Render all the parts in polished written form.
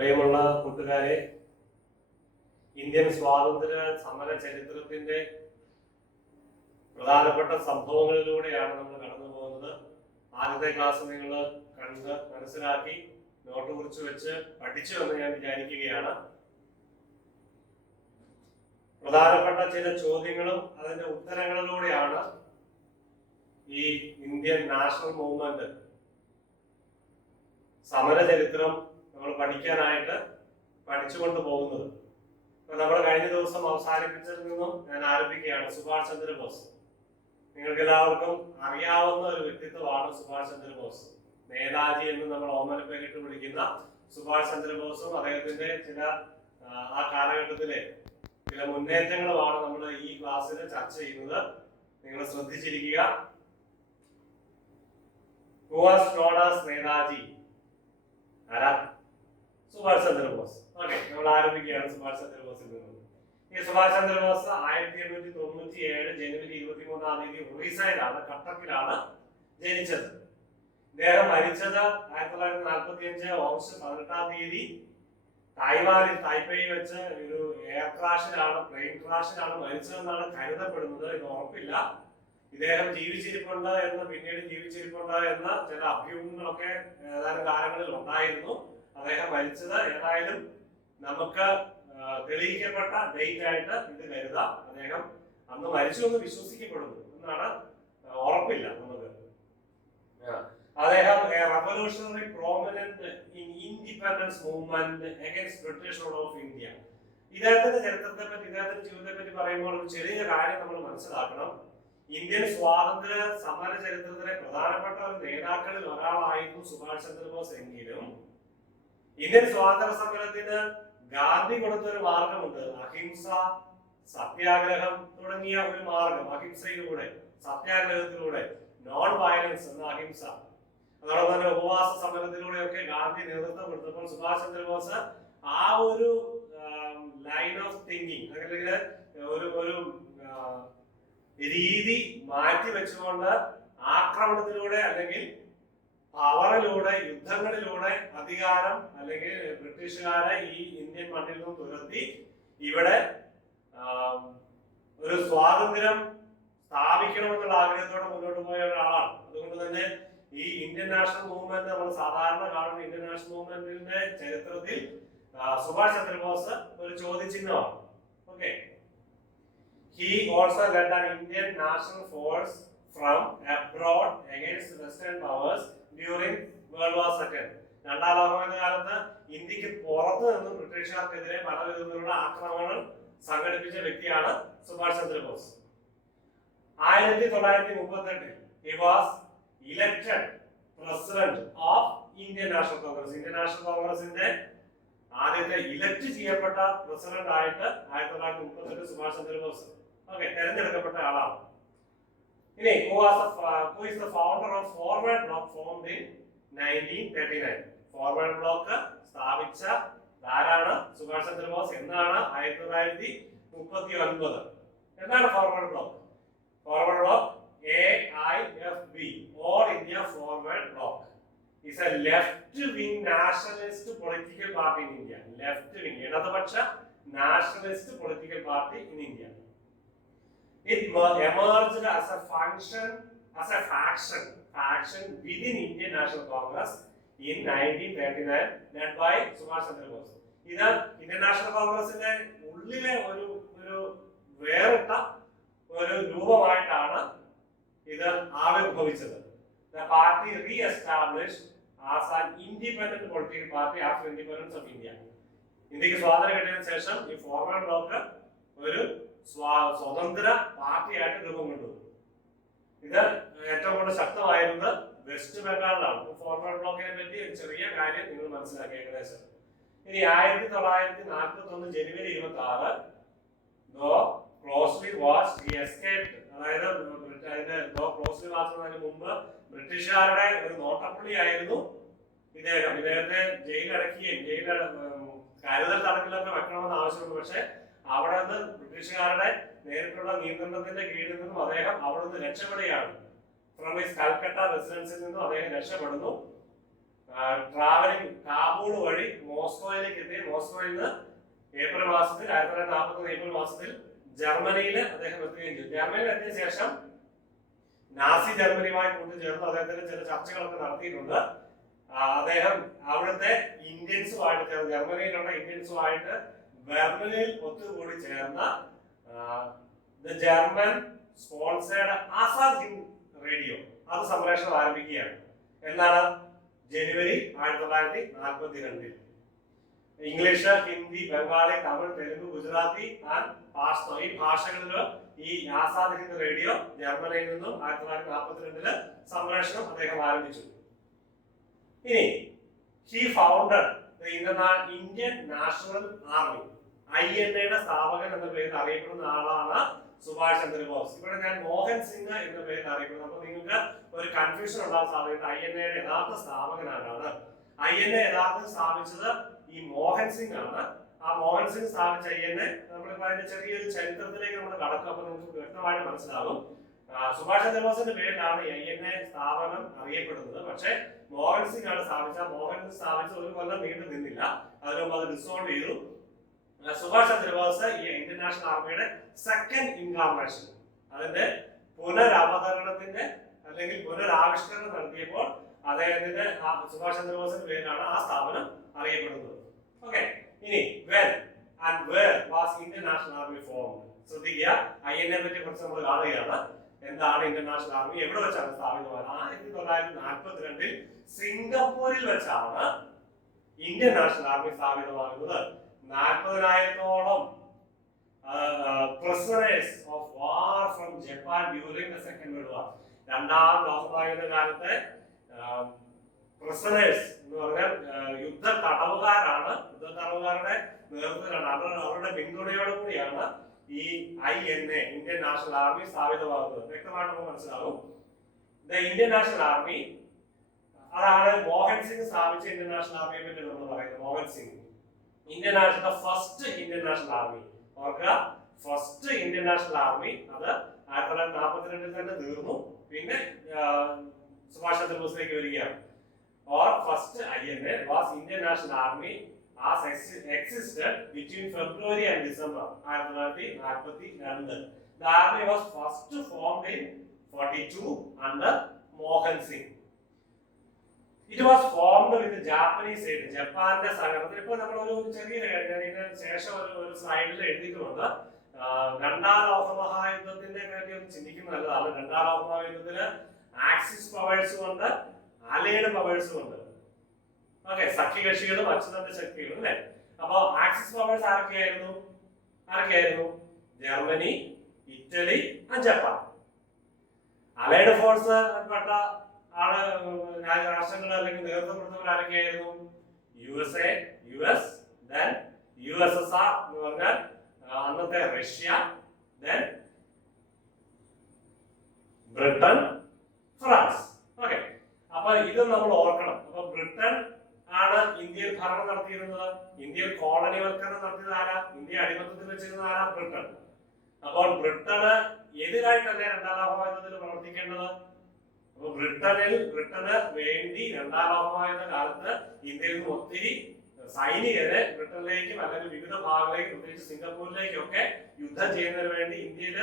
പ്രിയമുള്ള കൂട്ടുകാരെ, ഇന്ത്യൻ സ്വാതന്ത്ര്യ സമര ചരിത്രത്തിന്റെ പ്രധാനപ്പെട്ട സംഭവങ്ങളിലൂടെയാണ് നമ്മൾ കടന്നു പോകുന്നത്. ആദ്യത്തെ ക്ലാസ് നിങ്ങൾ കണ്ട് മനസ്സിലാക്കി നോട്ട് കുറിച്ച് വെച്ച് പഠിച്ചു എന്ന് ഞാൻ വിചാരിക്കുകയാണ്. പ്രധാനപ്പെട്ട ചില ചോദ്യങ്ങളും അതിന്റെ ഉത്തരങ്ങളിലൂടെയാണ് ഈ ഇന്ത്യൻ നാഷണൽ മൂവ്മെന്റ് സമര ചരിത്രം നമ്മൾ പഠിക്കാനായിട്ട് പഠിച്ചുകൊണ്ട് പോകുന്നത്. നമ്മൾ കഴിഞ്ഞ ദിവസം അവസാനിപ്പിച്ചതിൽ നിന്നും ഞാൻ ആരംഭിക്കുകയാണ്. സുഭാഷ് ചന്ദ്രബോസ്, നിങ്ങൾക്ക് എല്ലാവർക്കും അറിയാവുന്ന ഒരു വ്യക്തിത്വമാണ് സുഭാഷ് ചന്ദ്രബോസ്. നേതാജി എന്ന് നമ്മൾ ഓമന പേരിട്ട് വിളിക്കുന്ന സുഭാഷ് ചന്ദ്രബോസും അദ്ദേഹത്തിന്റെ ചില ആ കാലഘട്ടത്തിലെ ചില മുന്നേറ്റങ്ങളുമാണ് നമ്മൾ ഈ ക്ലാസ്സിൽ ചർച്ച ചെയ്യുന്നത്. നിങ്ങൾ ശ്രദ്ധിച്ചിരിക്കുക. Who was known as Netaji? ആരാ? സുഭാഷ് ചന്ദ്രബോസ്. ഓക്കെ, നമ്മൾ ആരംഭിക്കുകയാണ് സുഭാഷ് ചന്ദ്രബോസിൽ നിന്നും. ഈ സുഭാഷ് ചന്ദ്രബോസ് 1897 ജനുവരി 23 ഒറീസയിലാണ്, കട്ടക്കിലാണ് ജനിച്ചത്. ഇദ്ദേഹം മരിച്ചത് 1945 ഓഗസ്റ്റ് 18 തായ്വാനിൽ തായ്പേയിൽ വെച്ച് ഒരു എയർ ക്രാഷിലാണ്, പ്ലെയിൻ ക്രാഷിലാണ് മരിച്ചതെന്നാണ് കരുതപ്പെടുന്നത്. ഇത് ഉറപ്പില്ല. ഇദ്ദേഹം ജീവിച്ചിരിപ്പുണ്ട് എന്ന്, പിന്നീട് ജീവിച്ചിരിപ്പുണ്ട് എന്ന ചില അഭ്യൂഹങ്ങളൊക്കെ ഏതാനും കാലങ്ങളിൽ ഉണ്ടായിരുന്നു. അദ്ദേഹം മരിച്ചത് ഏതായാലും നമുക്ക് തെളിയിക്കപ്പെട്ട ഡേറ്റ് ആയിട്ട് ഇത് കരുതാം. അദ്ദേഹം അന്ന് മരിച്ചു എന്ന് വിശ്വസിക്കപ്പെടുന്നു എന്നാണ്, ഉറപ്പില്ല നമുക്ക്. അദ്ദേഹം revolutionary prominent in independence movement against British rule of India. ഇദ്ദേഹത്തിന്റെ ചരിത്രത്തെ പറ്റി, ഇദ്ദേഹത്തിന്റെ ജീവിതത്തെ പറ്റി പറയുമ്പോൾ ഒരു ചെറിയ കാര്യം നമ്മൾ മനസ്സിലാക്കണം. ഇന്ത്യൻ സ്വാതന്ത്ര്യ സമര ചരിത്രത്തിലെ പ്രധാനപ്പെട്ട ഒരു നേതാക്കളിൽ ഒരാളായിരുന്നു സുഭാഷ് ചന്ദ്രബോസ് എങ്കിലും ഇന്ത്യൻ സ്വാതന്ത്ര്യ സമരത്തിന് ഗാന്ധി കൊടുത്തൊരു മാർഗമുണ്ട്. അഹിംസ, സത്യാഗ്രഹം തുടങ്ങിയ ഒരു മാർഗം. അഹിംസയിലൂടെ, സത്യാഗ്രഹത്തിലൂടെ, നോൺ വയലൻസ് എന്ന അഹിംസ, അതോടൊപ്പം തന്നെ ഉപവാസ സമരത്തിലൂടെയൊക്കെ ഗാന്ധി നേതൃത്വം കൊടുത്തപ്പോൾ സുഭാഷ് ചന്ദ്രബോസ് ആ ഒരു ലൈൻ ഓഫ് തിങ്കിങ് അല്ലെങ്കിൽ ഒരു രീതി മാറ്റി വെച്ചുകൊണ്ട് ആക്രമണത്തിലൂടെ അല്ലെങ്കിൽ പവറിലൂടെ, യുദ്ധങ്ങളിലൂടെ അധികാരം അല്ലെങ്കിൽ ബ്രിട്ടീഷുകാരെ ഈ ഇന്ത്യൻ മണ്ണിൽ നിന്നും തുരത്തി ഇവിടെ ഒരു സ്വാതന്ത്ര്യം സ്ഥാപിക്കണമെന്നുള്ള ആഗ്രഹത്തോടെ മുന്നോട്ട് പോയ ഒരാളാണ്. അതുകൊണ്ട് തന്നെ ഈ ഇന്ത്യൻ നാഷണൽ മൂവ്മെന്റ് നമ്മൾ സാധാരണ കാണുന്ന ഇന്ത്യൻ നാഷണൽ മൂവ്മെന്റിന്റെ ചരിത്രത്തിൽ സുഭാഷ് ചന്ദ്രബോസ് ഒരു ചോദ്യചിഹ്നമാണ്. Okay. He also led an Indian national force from abroad against Western powers during World War II. രണ്ടാം ലോകമഹായുദ്ധകാലത്ത് ഇന്ത്യക്ക് പുറത്തു നിന്നും ബ്രിട്ടീഷുകാർക്കെതിരെ പല വിധത്തിലുള്ള ആക്രമണങ്ങൾ സംഘടിപ്പിച്ച വ്യക്തിയാണ് Subhash Chandrabose. 1938 he was elected president of Indian National Congress. Indian national കോൺഗ്രസിന്റെ ആദ്യത്തെ ഇലക്ട് ചെയ്യപ്പെട്ട പ്രസിഡന്റ് ആയിട്ട് 1938 സുഭാഷ് ചന്ദ്രബോസ് തെരഞ്ഞെടുക്കപ്പെട്ട ആളാണ്. ഇനി who is the founder of Forward Bloc formed in 1939? Forward block സ്ഥാപിച്ച ആരാണ്? സുഭാഷ് ചന്ദ്രബോസ്. എന്നാണ്? 1939. എന്താണ് forward block? Forward block AIFB, All India Forward Bloc, is a left-wing nationalist political party in India. Left-wing, ഇടതുപക്ഷ nationalist political party in India. It emerged as a faction within Indian National Congress in 1939, led by Subhash Chandra Bose. ഇത് Indian national കോൺഗ്രസിന്റെ ഉള്ളിലെ ഒരു വേറിട്ട ഒരു രൂപമായിട്ടാണ് ഇത് ആവിർഭവിച്ചത്. The party re-established as an independent political party after independence of India. ഇന്ത്യക്ക് സ്വാതന്ത്ര്യം കിട്ടിയതിനു ശേഷം ഈ ഫോർവേഡ് ബ്ലോക്ക് ഒരു സ്വതന്ത്ര പാർട്ടിയായിട്ട് രൂപം കൊണ്ടു. ഇത് ഏറ്റവും കൂടുതൽ ശക്തമായിരുന്നത് വെസ്റ്റ് ബംഗാളിലാണ്. ഫോർവേഡ് ബ്ലോക്കിനെ പറ്റി ഒരു ചെറിയ കാര്യം നിങ്ങൾ മനസ്സിലാക്കി ഏകദേശം. ഇനി 1941 ജനുവരി 26 ക്ലോസ്ലി വാസ് എസ്കേപ്ഡ്. അതായത് ക്ലോസ്ലി വാസുന്നതിന് മുമ്പ് ബ്രിട്ടീഷുകാരുടെ ഒരു നോട്ടപ്പുള്ളിയായിരുന്നു ഇദ്ദേഹം. ഇദ്ദേഹത്തെ ജയിലടക്കുകയും കരുതൽ തടവിലൊക്കെ വെക്കണമെന്ന് ആവശ്യമുണ്ട്. പക്ഷെ അവിടെ നിന്ന് ബ്രിട്ടീഷുകാരുടെ നേരിട്ടുള്ള നിയന്ത്രണത്തിന്റെ കീഴിൽ നിന്നും അദ്ദേഹം അവിടെ നിന്ന് രക്ഷപ്പെടുകയാണ്. ഫ്രം ഹിസ് കൽക്കട്ട റെസിഡൻസിൽ നിന്നും അദ്ദേഹം രക്ഷപ്പെടുന്നു. ട്രാവലിംഗ് കാബൂൾ വഴി മോസ്കോയിലേക്ക് എത്തി. മോസ്കോയിൽ നിന്ന് ഏപ്രിൽ മാസത്തിൽ 1941 ഏപ്രിൽ മാസത്തിൽ ജർമ്മനിയിൽ അദ്ദേഹം എത്തുകയും ചെയ്തു. ജർമ്മനിയിൽ എത്തിയ ശേഷം നാസി ജർമ്മനിയുമായി കൂട്ടുചേർന്ന് അദ്ദേഹത്തിന് ചില ചർച്ചകളൊക്കെ നടത്തിയിട്ടുണ്ട്. അദ്ദേഹം അവിടുത്തെ ഇന്ത്യൻസുമായിട്ട് ചേർന്ന് ജർമ്മനിയിലുള്ള ഇന്ത്യൻസുമായിട്ട് ബെർലിനിൽ ഒത്തുകൂടി ചേർന്ന German sponsored Azad Hind radio അത് സംപ്രേഷണം ആരംഭിക്കുകയാണ്. എന്നാണ് ജനുവരി 1942. ഇംഗ്ലീഷ്, ഹിന്ദി, ബംഗാളി, തമിഴ്, തെലുങ്ക്, ഗുജറാത്തി ആൻഡ് പാഷ്തോ ഈ ഭാഷകളിൽ ഈ ആസാദ് ഹിന്ദ് റേഡിയോ ജർമ്മനിയിൽ നിന്നും 1942 സംപ്രേഷണം അദ്ദേഹം ആരംഭിച്ചു. ഇനി he founded Indian national army, INA സ്ഥാപകൻ എന്ന പേരിൽ അറിയപ്പെടുന്ന ആളാണ് സുഭാഷ് ചന്ദ്രബോസ്. ഇവിടെ ഞാൻ മോഹൻ സിംഗ് എന്ന പേരിൽ അറിയപ്പെടുന്നു. അപ്പൊ നിങ്ങൾക്ക് ഒരു കൺഫ്യൂഷൻ ഉണ്ടാകാൻ സാധ്യത. INA യഥാർത്ഥ സ്ഥാപകൻ ആരാണ്? INA യഥാർത്ഥം സ്ഥാപിച്ചത് ഈ മോഹൻ സിംഗ് ആണ്. ആ മോഹൻ സിംഗ് സ്ഥാപിച്ച INA നമ്മളിപ്പോ അതിന്റെ ചെറിയൊരു ചരിത്രത്തിലേക്ക് നമ്മൾ കടക്കും. അപ്പൊ നിങ്ങൾക്ക് വ്യക്തമായിട്ട് മനസ്സിലാകും. സുഭാഷ് ചന്ദ്രബോസിന്റെ പേരിലാണ് INA സ്ഥാപനം അറിയപ്പെടുന്നത്. പക്ഷെ മോഹൻ സിംഗ് ആണ് സ്ഥാപിച്ച. മോഹൻ സിംഗ് സ്ഥാപിച്ച ഒരു കൊല്ലം നീണ്ടു നിന്നില്ല. അതിനു മുമ്പ് അത് ഡിസോൾവ് ചെയ്തു. സുഭാഷ് ചന്ദ്രബോസ് ഈ ഇന്ത്യൻ നാഷണൽ ആർമിയുടെ സെക്കൻഡ് ഇൻകാർണേഷൻ, അതിന്റെ പുനരവതരണത്തിന്റെ അല്ലെങ്കിൽ പുനരാവിഷ്കരണം നടത്തിയപ്പോൾ അദ്ദേഹത്തിന്റെ സുഭാഷ് ചന്ദ്രബോസിന്റെ പേരിലാണ് ആ സ്ഥാപനം അറിയപ്പെടുന്നത്. ഓക്കെ, ഇനി when and where was Indian National Army formed? ശ്രദ്ധിക്കുക, INA പറ്റി കുറച്ച് നമ്മൾ കാണുകയാണ്. എന്താണ് ഇന്ത്യൻ നാഷണൽ ആർമി, എവിടെ വെച്ചാണ് സ്ഥാപിതമായത്? 1942 സിംഗപ്പൂരിൽ വെച്ചാണ് ഇന്ത്യൻ നാഷണൽ ആർമി സ്ഥാപിതമാകുന്നത്. 40,000-ഓളം prisoners of war from Japan during the Second World War. രണ്ടാം ലോകമഹായുദ്ധ കാലത്തെ prisoners എന്ന് പറഞ്ഞാൽ യുദ്ധ തടവുകാരാണ്. യുദ്ധ തടവുകാരുടെ നേതൃത്വത്തിലാണ്, അവരുടെ പിന്തുണയോട് കൂടിയാണ് ഈ INA ഇന്ത്യൻ നാഷണൽ ആർമി സ്ഥാപിതമാകുന്നത്. വ്യക്തമായിട്ട് മനസ്സിലാവും. ഇന്ത്യൻ നാഷണൽ ആർമി അതാണ് മോഹൻ സിംഗ് സ്ഥാപിച്ച ഇന്ത്യൻ നാഷണൽ ആർമിയെ പറ്റി നമ്മൾ പറയുന്നത്. Mohan Singh Indian National first Indian national Army, ഓർക്കുക, ഫസ്റ്റ് ഇന്ത്യൻ നാഷണൽ ആർമി അത് 1942 തന്നെ തീർന്നു. പിന്നെ സുഭാഷ് ചന്ദ്രബോസിലേക്ക് വരികയാണ്. Or first INA was Indian national Army as existed between February and December 1942. The army was first formed in 42 under Mohan Singh. It was formed with the Japanese aid. ജപ്പാന്റെ സഹകരണത്തിൽ. ഇപ്പോൾ നമ്മൾ ഒരു ചെറിയ ഇതിന് ശേഷം ഒരു സ്ലൈഡിൽ എഴുതിയിട്ടുണ്ട്. രണ്ടാം ലോകമഹായുദ്ധത്തിന്റെ കാര്യം ഒന്ന് ചിന്തിക്കുന്നത് നല്ലതാണ്. രണ്ടാം ലോകമഹായുദ്ധത്തില് ആക്സിസ് പവേഴ്സും ഉണ്ട്, അലൈഡ് പവേഴ്സും ഉണ്ട്. ഓക്കെ, സഖ്യകക്ഷികളും അച്ചുതന്റെ ശക്തികളും അല്ലെ. അപ്പൊ ആക്സിസ് പവേഴ്സ് ആരൊക്കെയായിരുന്നു? Germany, Italy, Japan. Allied force പെട്ട രാഷ്ട്രങ്ങൾ അല്ലെങ്കിൽ നേതൃത്വപ്പെടുന്നവർ ആരൊക്കെയായിരുന്നു? USA, US, then USSR എന്ന് പറഞ്ഞാൽ അന്നത്തെ Russia, then Britain, France. Okay, അപ്പൊ ഇത് നമ്മൾ ഓർക്കണം. അപ്പൊ ബ്രിട്ടൻ ആണ് ഇന്ത്യയിൽ ഭരണം നടത്തിയിരുന്നത്. ഇന്ത്യയിൽ കോളനിവൽക്കരണം നടത്തിയത് ആരാ? ഇന്ത്യ അടിമത്തത്തിൽ വെച്ചിരുന്ന ആരാ? ബ്രിട്ടൻ. അപ്പോൾ ബ്രിട്ടന് എതിരായിട്ടല്ലേ രണ്ടാം ലോകമഹായുദ്ധത്തിൽ പ്രവർത്തിക്കേണ്ടത്. അപ്പൊ ബ്രിട്ടന് വേണ്ടി രണ്ടാം ലോകമഹായുദ്ധ കാലത്ത് ഇന്ത്യയിൽ നിന്ന് ഒത്തിരി സൈനികരെ ബ്രിട്ടനിലേക്കും അല്ലെങ്കിൽ വിവിധ ഭാഗങ്ങളിലേക്കും പ്രത്യേകിച്ച് സിംഗപ്പൂരിലേക്കൊക്കെ യുദ്ധം ചെയ്യുന്നതിന് വേണ്ടി ഇന്ത്യയിലെ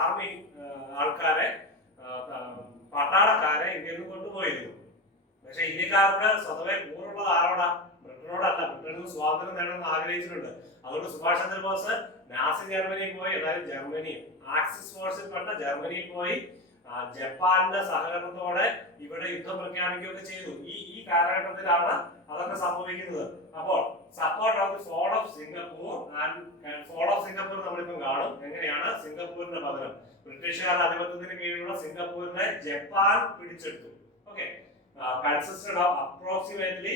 ആർമി ആൾക്കാരെ, പട്ടാളക്കാരെ ഇന്ത്യയിൽ നിന്ന് കൊണ്ടുപോയിരുന്നു. പക്ഷെ ഇന്ത്യക്കാർക്ക് സ്വതവേ കൂറുള്ളത് ആരോടാ? ബ്രിട്ടനോടല്ല. ബ്രിട്ടനിൽ സ്വാതന്ത്ര്യം നേടണമെന്ന് ആഗ്രഹിച്ചിട്ടുണ്ട്. അതുകൊണ്ട് സുഭാഷ് ചന്ദ്രബോസ് നാസി ജർമ്മനിയിൽ പോയി, അതായത് ജർമ്മനി ആക്സിസ് ഫോഴ്സിൽ പെട്ട ജർമ്മനിയിൽ പോയി ജപ്പാന്റെ സഹകരണത്തോടെ ഇവിടെ യുദ്ധം പ്രഖ്യാപിക്കുകയൊക്കെ ചെയ്തു. ഈ കാലഘട്ടത്തിലാണ് അതൊക്കെ സംഭവിക്കുന്നത്. അപ്പോൾ support of the fall of Singapore and fall of Singapore നമ്മളിപ്പം കാണും. എങ്ങനെയാണ് സിംഗപ്പൂരിന്റെ പതനം? ബ്രിട്ടീഷുകാരുടെ ആധിപത്യത്തിന് കീഴിലുള്ള സിംഗപ്പൂരിനെ ജപ്പാൻ പിടിച്ചെടുത്തു. Okay, consisted of approximately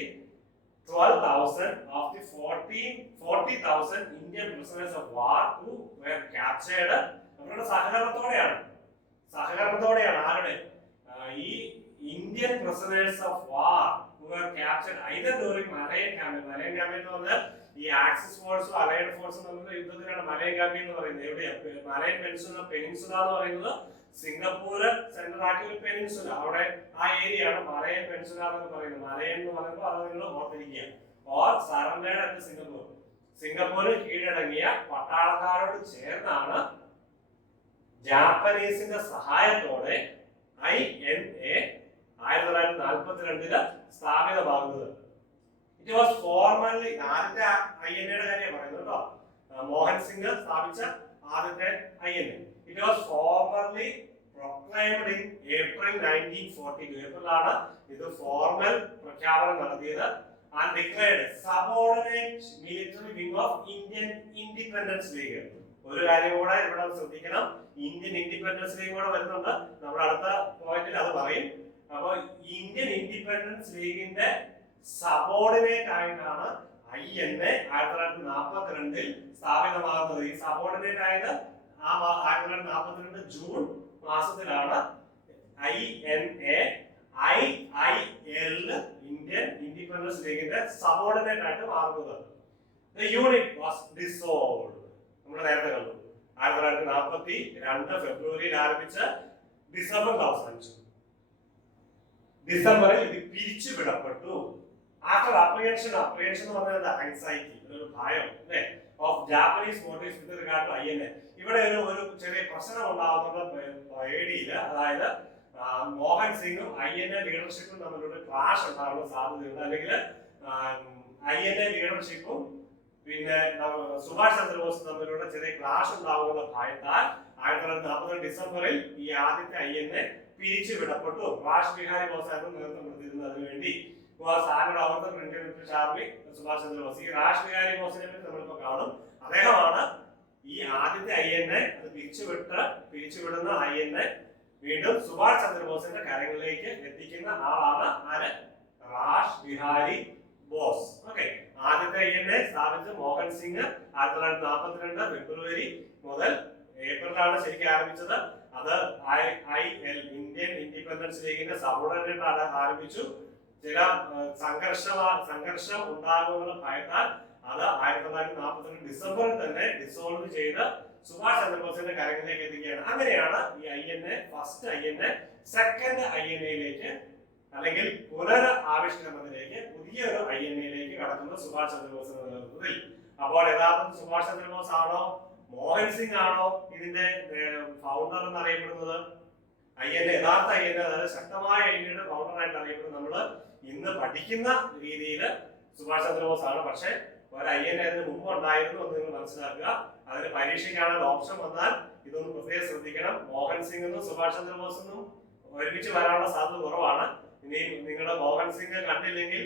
12,000 of the 40,000 Indian prisoners of war who were captured. അവരുടെ സഹകരണത്തോടെയാണ് ആരുടെ? ഈ Indian prisoners of war who were captured either during Malayan campaign. Malayan campaign എന്ന് പറഞ്ഞാൽ ഈ ആക്സിസ് ഫോഴ്സും അലൈഡ് ഫോഴ്സും തമ്മിലുള്ള യുദ്ധത്തിനാണ് മലയൻ campaign എന്ന് പറയുന്നത്. എവിടെയാണ്? മലയൻ പെനിൻസുല എന്ന് പറയുന്നത് സിംഗപ്പൂർ സെൻട്രൽ ആക്കിയ ഒരു പെനിൻസുല, അവിടെ ആ ഏരിയയാണ് മലയൻ പെനിൻസുല എന്ന് പറയുന്നത്. മലയൻ എന്ന് പറയുമ്പോൾ അത് നിങ്ങൾ ഓർത്തിരിക്കുക. Or surrendered at Singapore, Singapore കീഴടങ്ങിയ പട്ടാളക്കാരോട് ചേർന്നാണ് ജാപ്പനീസിന്റെ സഹായത്തോടെ INA 1942 സ്ഥാപിതമാകുന്നത്. ഇറ്റ് വാസ് ഫോർമലി, ആദ്യത്തെ INA കാര്യം പറയുന്നത് കേട്ടോ, മോഹൻ സിംഗ് സ്ഥാപിച്ച ആദ്യത്തെ INA. It was formally proclaimed in April 1942. ഏപ്രിലാണ് ഇത് ഫോർമൽ പ്രഖ്യാപനം നടത്തിയത്. And declared subordinate military wing of Indian Independence League. ഒരു കാര്യം കൂടെ ഇവിടെ ശ്രദ്ധിക്കണം, ഇന്ത്യൻ ഇൻഡിപെൻഡൻസ് ലീഗ് കൂടെ വരുന്നുണ്ട്, നമ്മുടെ അടുത്ത പോയിന്റിൽ അത് പറയും. അപ്പൊ ഇന്ത്യൻ ഇൻഡിപെൻഡൻസ് ലീഗിന്റെ സബോർഡിനേറ്റ് ആയിട്ടാണ് INA 1942 സ്ഥാപിതമാകുന്നത്. ഈ സബോർഡിനേറ്റ് ആയത് 1942 ജൂൺ മാസത്തിലാണ് INA IIL ഇന്ത്യൻ ഇൻഡിപെൻഡൻസ് ലീഗിന്റെ സബോർഡിനേറ്റ് ആയിട്ട് മാറുന്നത്. The unit was dissolved. നമ്മൾ നേരത്തെ കണ്ടു 1942 ഫെബ്രുവരിയിൽ ആരംഭിച്ച് ഡിസംബറിൽ അവസാനിച്ചു. ഡിസംബറിൽ ഇത് പിരിച്ചുവിടപ്പെട്ടു. ആഫ്റ്റർ അപ്രിഹെൻഷൻ എന്ന് പറഞ്ഞാൽ ആൻസൈറ്റി, ഒരു ഭയം അല്ലേ, of Japanese forces with regard to INA. ഇവിടെ ഒരു ചെറിയ പ്രശ്നം ഉണ്ടാവുന്ന പേടിയില്, അതായത് മോഹൻ സിംഗും INA ലീഡർഷിപ്പും തമ്മിലൊരു ക്ലാഷ് ഉണ്ടാകാനുള്ള സാധ്യതയുണ്ട്. അല്ലെങ്കിൽ INA ലീഡർഷിപ്പും പിന്നെ സുഭാഷ് ചന്ദ്രബോസും തമ്മിലുള്ള ചെറിയ ക്ലാഷ് ഉണ്ടാകുന്ന ഭയത്താൽ 1940 ഡിസംബറിൽ ഈ ആദ്യത്തെ INA പിരിച്ചുവിടപ്പെട്ടു. റാഷ് ബിഹാരി ബോസ് ആയിരുന്നു നേതൃത്വം കൊടുത്തിരുന്നത്. അതിനുവേണ്ടി സുഭാഷ് ചന്ദ്രബോസ്. ഈ റാഷ് ബിഹാരി ബോസിനെ പറ്റി നമ്മളിപ്പോ കാണും. അദ്ദേഹമാണ് ഈ ആദ്യത്തെ INA അത് പിരിച്ചുവിടുന്ന INA വീണ്ടും സുഭാഷ് ചന്ദ്രബോസിന്റെ കരങ്ങളിലേക്ക് എത്തിക്കുന്ന ആളാണ് ആര്? Rash Bihari boss. ഓക്കെ, ആദ്യത്തെ INA സ്ഥാപിച്ച മോഹൻ സിംഗ് 1942 ഫെബ്രുവരി മുതൽ ഏപ്രിലാണ് ശരിക്കും ആരംഭിച്ചത്. അത് IIL ഇന്ത്യൻ ഇൻഡിപെൻഡൻസ് ലീഗിന്റെ സബോർഡിനേറ്റ് ആരംഭിച്ചു. ചില സംഘർഷം ഉണ്ടാകുമെന്നുള്ള ഭയത്താൽ അത് 1942 ഡിസംബറിൽ തന്നെ ഡിസോൾവ് ചെയ്ത് സുഭാഷ് ചന്ദ്രബോസിന്റെ കരങ്ങളിലേക്ക് എത്തിക്കുകയാണ്. അങ്ങനെയാണ് ഈ INA first INA second INA അല്ലെങ്കിൽ പുനരാവിഷ്കരണത്തിലേക്ക് പുതിയൊരു INA കടക്കുന്ന സുഭാഷ് ചന്ദ്രബോസിന്റെ നേതൃത്വത്തിൽ. അപ്പോൾ യഥാർത്ഥത്തിൽ സുഭാഷ് ചന്ദ്രബോസ് ആണോ മോഹൻ സിംഗ് ആണോ ഇതിന്റെ ഫൗണ്ടർ എന്നറിയപ്പെടുന്നത്? യഥാർത്ഥ INA, അതായത് ശക്തമായ INAയുടെ ഫൗണ്ടറായിട്ട് അറിയപ്പെടുന്നത് നമ്മൾ ഇന്ന് പഠിക്കുന്ന രീതിയിൽ സുഭാഷ് ചന്ദ്രബോസ് ആണ്. പക്ഷെ ഒരു INA അതിന് മുമ്പ് ഉണ്ടായിരുന്നു എന്ന് നിങ്ങൾ മനസ്സിലാക്കുക. അതിന് പരീക്ഷയ്ക്കാണെങ്കിൽ ഓപ്ഷൻ വന്നാൽ ഇതൊന്ന് പ്രത്യേകം ശ്രദ്ധിക്കണം. മോഹൻ സിംഗ് എന്നും സുഭാഷ് ചന്ദ്രബോസ് എന്നും ഒരുമിച്ച് വരാനുള്ള സാധ്യത കുറവാണ്. ഇനിയും നിങ്ങൾ മോഹൻ സിംഗ് കണ്ടില്ലെങ്കിൽ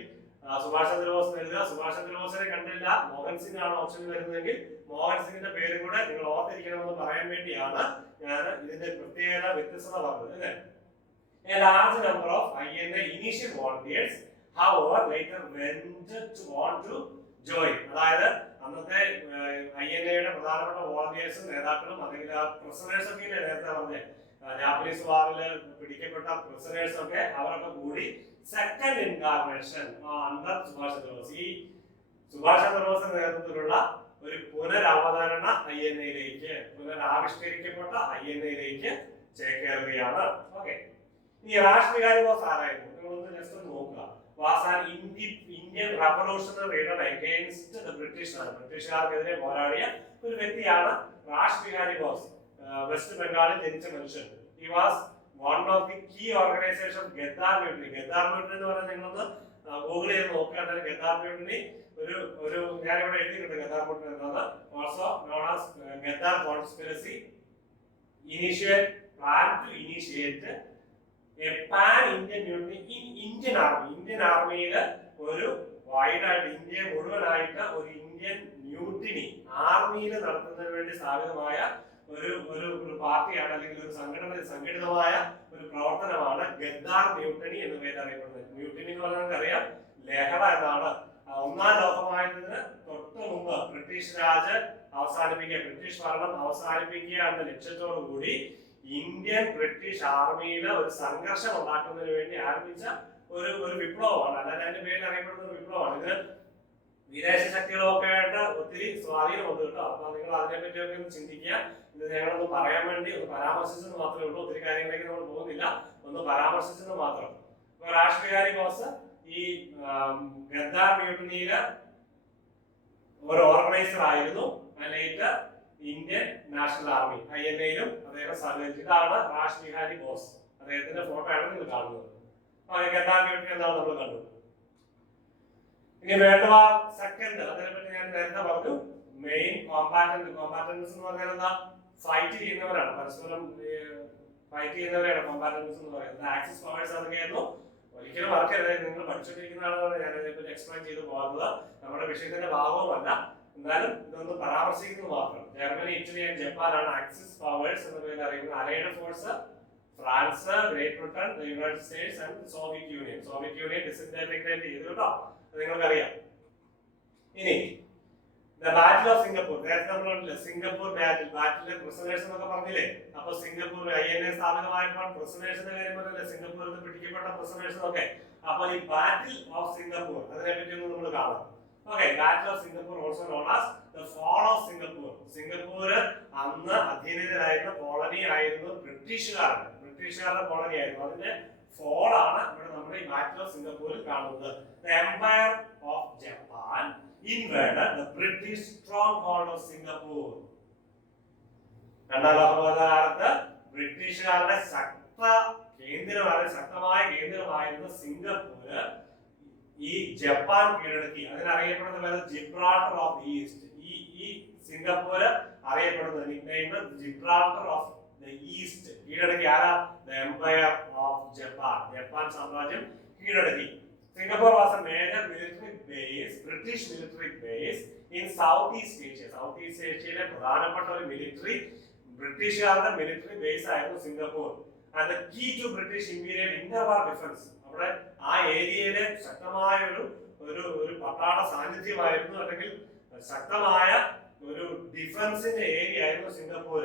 സുഭാഷ് ചന്ദ്രബോസ് എഴുതുക. സുഭാഷ് ചന്ദ്രബോസിനെ കണ്ടില്ല, മോഹൻ സിംഗ് ആണ് ഓപ്ഷനിൽ വരുന്നതെങ്കിൽ മോഹൻ സിംഗിന്റെ പേരും കൂടെ നിങ്ങൾ ഓർത്തിരിക്കണമെന്ന് പറയാൻ വേണ്ടിയാണ് ഞാൻ ഇതിന്റെ പ്രത്യേകത വ്യത്യസ്തത പറഞ്ഞത്. A large number of INA initial volunteers, however, later went on to join. അതായത് അന്നത്തെ INAയുടെ പ്രധാനപ്പെട്ട വോളണ്ടിയേഴ്സും നേതാക്കളും അല്ലെങ്കിൽ പ്രിസണേഴ്സ് ഒക്കെ നേരത്തെ പറഞ്ഞ ജാപ്പനീസ് വാറിൽ പിടിക്കപ്പെട്ട പ്രിസണേഴ്സ് ഒക്കെ അവരൊക്കെ കൂടി second incarnation under Subhash Chandrabose, ഈ സുഭാഷ് ചന്ദ്രബോസിന്റെ നേതൃത്വത്തിലുള്ള ഒരു പുനരവതരണ പുനരാവിഷ്കരിക്കപ്പെട്ട INA ചേക്കേറുകയാണ്. ഓക്കെ, ഈ റാഷ് ബിഹാരി ബോസ് ആരായിരുന്നു? നിങ്ങളൊന്ന് ജസ്റ്റ് നോക്കുക. Was an Indian revolutionary leader against the ബ്രിട്ടീഷുകാർക്കെതിരെ പോരാടിയ ഒരു വ്യക്തിയാണ് റാഷ് ബിഹാരി ബോസ്. വെസ്റ്റ് ബംഗാളിൽ ജനിച്ച മനുഷ്യൻ. He was one of the key organisation Ghadar mutiny. Ghadar mutiny എന്ന് പറഞ്ഞാൽ നിങ്ങളൊന്ന് ഗൂഗിൾ ചെയ്ത് നോക്കുക. ഗദ്ദാർ മ്യൂട്ടനി ഒരു ഞാനിവിടെ എഴുതിയിട്ടുണ്ട്. ഗദ്ദാർ മ്യൂട്ടനി എന്നത് also known as Ghadar conspiracy plan to initiate a pan Indian mutiny in Indian army. Indian ആർമിയിൽ ഒരു വൈഡായിട്ട് ഇന്ത്യ മുഴുവനായിട്ട് ഒരു ഇന്ത്യൻ മ്യൂട്ടിനി ആർമിയിൽ നടത്തുന്നതിന് വേണ്ടി സ്ഥാപിതമായ ഒരു പാർട്ടിയാണ് അല്ലെങ്കിൽ ഒരു സംഘടിതമായ ഒരു പ്രവർത്തനമാണ് ഗദ്ദാർ മ്യൂട്ടനി എന്ന പേരിൽ അറിയപ്പെടുന്നത്. മ്യൂട്ടനി എന്ന് പറഞ്ഞാൽ അറിയാം, ലഹള എന്നാണ്. ഒന്നാം ലോകമഹായുദ്ധത്തിന് തൊട്ട് മുമ്പ് ബ്രിട്ടീഷ് ഭരണം അവസാനിപ്പിക്കുക എന്ന ലക്ഷ്യത്തോടു കൂടി ഇന്ത്യൻ ബ്രിട്ടീഷ് ആർമിയിൽ ഒരു സംഘർഷം ഉണ്ടാക്കുന്നതിന് വേണ്ടി ആരംഭിച്ച ഒരു വിപ്ലവമാണ്. അല്ലാതെ അതിന്റെ പേരിൽ അറിയപ്പെടുന്ന ഒരു വിപ്ലവമാണ്. ഇത് വിദേശ ശക്തികളൊക്കെ ആയിട്ട് ഒത്തിരി സ്വാധീനമുണ്ട് കേട്ടോ. അപ്പൊ നിങ്ങൾ അതിനെ പറ്റിയൊക്കെ ഒന്ന് ചിന്തിക്കുക. ഇത് ഞങ്ങളൊന്ന് പറയാൻ വേണ്ടി ഒന്ന് പരാമർശിച്ചെന്ന് മാത്രമേ ഉള്ളൂ. ഒത്തിരി കാര്യങ്ങളിലേക്ക് നമ്മൾ പോകുന്നില്ല, ഒന്ന് പരാമർശിച്ചെന്ന് മാത്രം. അപ്പൊ റാഷ് ബിഹാരി ബോസ് ഈ ഗദ്ദാർ മ്യൂട്ടണിയില് ഒരു ഓർഗനൈസർ ആയിരുന്നു. ലേറ്റർ ഇന്ത്യൻ നാഷണൽ ആർമി INA-യിലും അദ്ദേഹം സഹകരിച്ചു. ഇതാണ് റാഷ് ബിഹാരി ബോസ്. അദ്ദേഹത്തിന്റെ ഫോട്ടോ ആണ് നിങ്ങൾ കാണുന്നത്. ഗദ്ദാർ മ്യൂട്ടണി എന്താണ് നമ്മൾ കണ്ടു. ഇനി വേൾഡ് വാർ സെക്കൻഡ്, അതിനെപ്പറ്റി ഞാൻ നേരത്തെ പറഞ്ഞു. മെയിൻ കോമ്പാറ്റന്റ്സ് എന്ന് പറഞ്ഞാൽ എന്താ? ഫൈറ്റ് ചെയ്യുന്നവരാണ്, പരസ്പരം ഫൈറ്റ് ചെയ്യുന്നവരെയാണ് കോമ്പാറ്റന്റ്സ് എന്ന് പറയുന്നത്. ആക്സിസ് പവേഴ്സ് അതൊക്കെയായിരുന്നു. ഒരിക്കലും മറക്കരുത്, നിങ്ങൾ പഠിച്ചുകൊണ്ടിരിക്കുന്നതാണെന്നാണ് ഞാൻ ഇതിനെപ്പറ്റി എക്സ്പ്ലെയിൻ ചെയ്ത് പോകുന്നത്. നമ്മുടെ വിഷയത്തിന്റെ ഭാഗവുമല്ല, എന്നാലും ഇതൊന്ന് പരാമർശിക്കുന്നത് മാത്രം. ജർമ്മനി, ഇറ്റലി ആൻഡ് ജപ്പാനാണ് ആക്സിസ് പവേഴ്സ് എന്ന പേരിൽ അറിയുന്നത്. Allied force France, Great Britain, United States and Soviet Union. Soviet Union disintegrate ചെയ്തു കേട്ടോ, നിങ്ങൾക്കറിയാം. ഇനി ബാറ്റിൽ ഓഫ് സിംഗപ്പൂർ, നേരത്തെ നമ്മൾ സിംഗപ്പൂർ ബാറ്റിലെ പ്രിസണേഴ്സ് എന്നൊക്കെ പറഞ്ഞില്ലേ. അപ്പൊ സിംഗപ്പൂർ INA സ്ഥാപിതമായപ്പോൾ പ്രിസണേഴ്സിന്റെ കാര്യം പറഞ്ഞില്ലേ, സിംഗപ്പൂരിൽ നിന്ന് പിടിക്കപ്പെട്ട പ്രിസണേഴ്സ് ഒക്കെ. അപ്പൊ ഈ ബാറ്റിൽ ഓഫ് സിംഗപ്പൂർ അതിനെ പറ്റി ഒന്ന് നമ്മൾ കാണാം. Okay, battle of Singapore also known as the fall of Singapore. Singapore അന്ന് അധീനതയിലായിരുന്ന കോളനി ആയിരുന്നു, ബ്രിട്ടീഷുകാരുടെ കോളനി ആയിരുന്നു. അതിന്റെ ഫോൾ ആണ് ഇവിടെ നമ്മൾ ഈ ബാറ്റിൽ ഓഫ് സിംഗപ്പൂരിൽ കാണുന്നത്. The Empire of Japan invaded the British stronghold of Singapore. രണ്ടാം ലോകമഹായുദ്ധകാലത്ത് ബ്രിട്ടീഷുകാരുടെ ശക്തമായ കേന്ദ്രമായിരുന്ന സിംഗപ്പൂര് ഈ ജപ്പാൻ കീഴടക്കി. അതിനറിയപ്പെടുന്ന പേര് ജിബ്രാൾട്ടർ ഓഫ് ദി ഈസ്റ്റ്. ഈ സിംഗപ്പൂര് അറിയപ്പെടുന്നത് nickname Gibraltar of the East. കീഴടക്കി ആരാ? The empire of Japan. Japan സാമ്രാജ്യം കീഴടക്കി. Singapore was a major military base, British military base in Southeast Asia. Southeast Asiaയിലെ പ്രധാനപ്പെട്ട ഒരു ബ്രിട്ടീഷുകാരുടെ മിലിറ്ററി ബേസ് ആയിരുന്നു Singapore. And the key to British imperial interwar defense. അവിടെ ആ ഏരിയയിലെ ശക്തമായ ഒരു പട്ടാള സാന്നിധ്യമായിരുന്നു, അല്ലെങ്കിൽ ശക്തമായ ഒരു ഡിഫൻസിന്റെ ഏരിയ ആയിരുന്നു Singapore.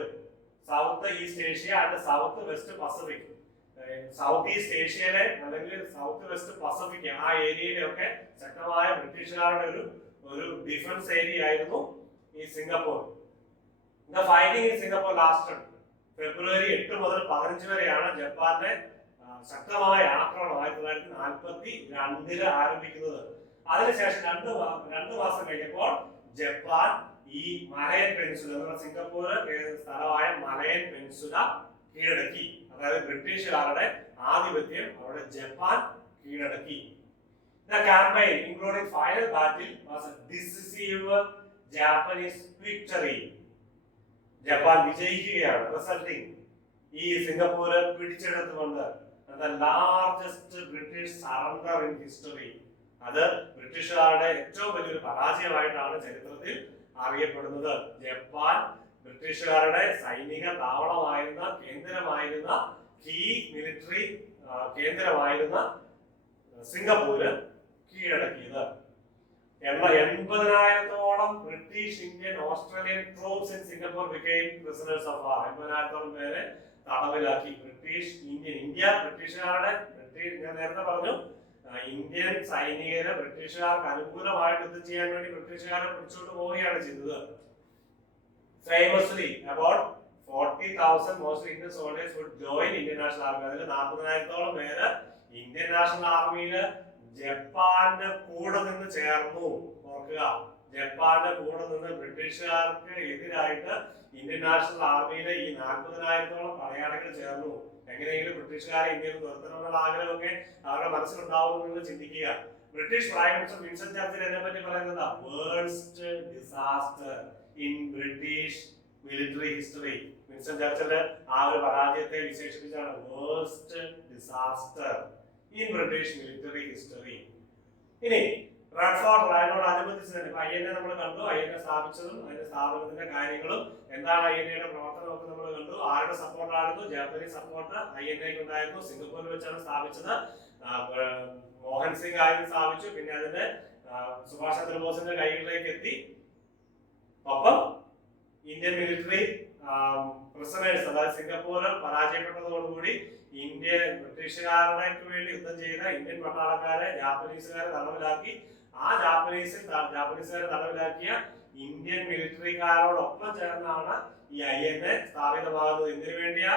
South east Asia and south west Pacific. South east ഏഷ്യയിലെ അല്ലെങ്കിൽ സൗത്ത് വെസ്റ്റ് പസഫിക് ആ ഏരിയയിലൊക്കെ ശക്തമായ ബ്രിട്ടീഷുകാരുടെ ഒരു ഡിഫൻസ് ഏരിയ ആയിരുന്നു ഈ Singapore. The fighting in Singapore lasted ഫെബ്രുവരി 8 മുതൽ 15 വരെയാണ് ജപ്പാന്റെ ശക്തമായ ആക്രമണം 1942 ആരംഭിക്കുന്നത്. അതിനുശേഷം രണ്ടു മാസം കഴിഞ്ഞപ്പോൾ ജപ്പാൻ ഈ മലയൻ പെൻസുല, സിംഗപ്പൂർ സ്ഥലമായ മലയൻ പെൻസുല കീഴടക്കി. അതായത് ബ്രിട്ടീഷുകാരുടെ ആധിപത്യം അവിടെ ജപ്പാൻ കീഴടക്കി. The campaign, including final battle, was a decisive Japanese victory. ജപ്പാൻ വിജയിക്കുകയാണ്. റിസൾട്ടിങ് ഈ സിംഗപ്പൂർ പിടിച്ചെടുത്തുകൊണ്ട് the largest British surrender in history. അത് ബ്രിട്ടീഷുകാരുടെ ഏറ്റവും വലിയൊരു പരാജയമായിട്ടാണ് ചരിത്രത്തിൽ അറിയപ്പെടുന്നത്. ജപ്പാൻ ബ്രിട്ടീഷുകാരുടെ സൈനിക താവളമായിരുന്ന കേന്ദ്രമായിരുന്ന കീ മിലിറ്ററി കേന്ദ്രമായിരുന്ന സിംഗപ്പൂര് കീഴടക്കിയത്. 80,000-ഓളം British, Indian, Australian troops in Singapore became prisoners of war. 80,000-ഓളം പേരെ തടവിലാക്കി. ഇന്ത്യ ബ്രിട്ടീഷുകാരുടെ ഞാൻ നേരത്തെ പറഞ്ഞു, ഇന്ത്യൻ സൈനികരെ ബ്രിട്ടീഷുകാർക്ക് അനുകൂലമായിട്ട് യുദ്ധം ചെയ്യാൻ വേണ്ടി ബ്രിട്ടീഷുകാരെ പിടിച്ചോണ്ട് പോവുകയാണ് ചെയ്തത്. Famously, about 40,000 mostly Indian soldiers would join Indian National Army. അതിൽ 40,000-ഓളം പേര് ഇന്ത്യൻ നാഷണൽ ആർമിയിൽ ജപ്പാന്റെ കൂടെ നിന്ന് ചേർന്നു. ഓർക്കുക, ജപ്പാന്റെ കൂടെ നിന്ന് ബ്രിട്ടീഷുകാർക്ക് എതിരായിട്ട് ഇന്ത്യൻ നാഷണൽ ആർമിയിലെ ഈ 40,000-ഓളം പടയാളികൾ ചേർന്നു. എങ്ങനെയെങ്കിലും ബ്രിട്ടീഷുകാരെ ഇന്ത്യയിൽ നിർത്തണമെന്നുള്ള ആഗ്രഹമൊക്കെ അവരുടെ മനസ്സിലുണ്ടാവുമെന്ന് ചിന്തിക്കുക. British prime minister Winston Churchill എന്നെ പറ്റി പറയുന്നത് worst disaster in British military history. Winston Churchill ആ ഒരു പരാജയത്തെ വിശേഷിപ്പിച്ചാണ് worst disaster in British military history. ഇനി റെഡ് ഫോർട്ട് അതിനോടനുബന്ധിച്ച് തന്നെ INA നമ്മൾ കണ്ടു. INA സ്ഥാപിച്ചതും അതിന്റെ സ്ഥാപനത്തിന്റെ കാര്യങ്ങളും എന്താണ്, INA-യുടെ പ്രവർത്തനമൊക്കെ നമ്മൾ കണ്ടു. ആരുടെ സപ്പോർട്ടായിരുന്നു? ജാപ്പനീസ് സപ്പോർട്ട് INA-ക്ക് ഉണ്ടായിരുന്നു. സിംഗപ്പൂരിൽ വെച്ചാണ് സ്ഥാപിച്ചത്. മോഹൻ സിംഗ് ആദ്യം സ്ഥാപിച്ചു, പിന്നെ അതിന്റെ സുഭാഷ് ചന്ദ്രബോസിന്റെ കൈകളിലേക്ക് എത്തി. ഒപ്പം ഇന്ത്യൻ മിലിറ്ററി പ്രിസണേഴ്സ്, അതായത് സിംഗപ്പൂർ പരാജയപ്പെട്ടതോടുകൂടി ബ്രിട്ടീഷുകാരുടെ വേണ്ടി യുദ്ധം ചെയ്ത ഇന്ത്യൻ പട്ടാളക്കാരെ ജാപ്പനീസുകാരെ തടവിലാക്കി. ആ ആ ജാപ്പനീസുകാരെ തടവിലാക്കിയ ഇന്ത്യൻ മിലിറ്ററിക്കാരോടൊപ്പം ചേർന്നാണ് ഈ INA സ്ഥാപിതമാകുന്നത്. എന്തിനു വേണ്ടിയാ?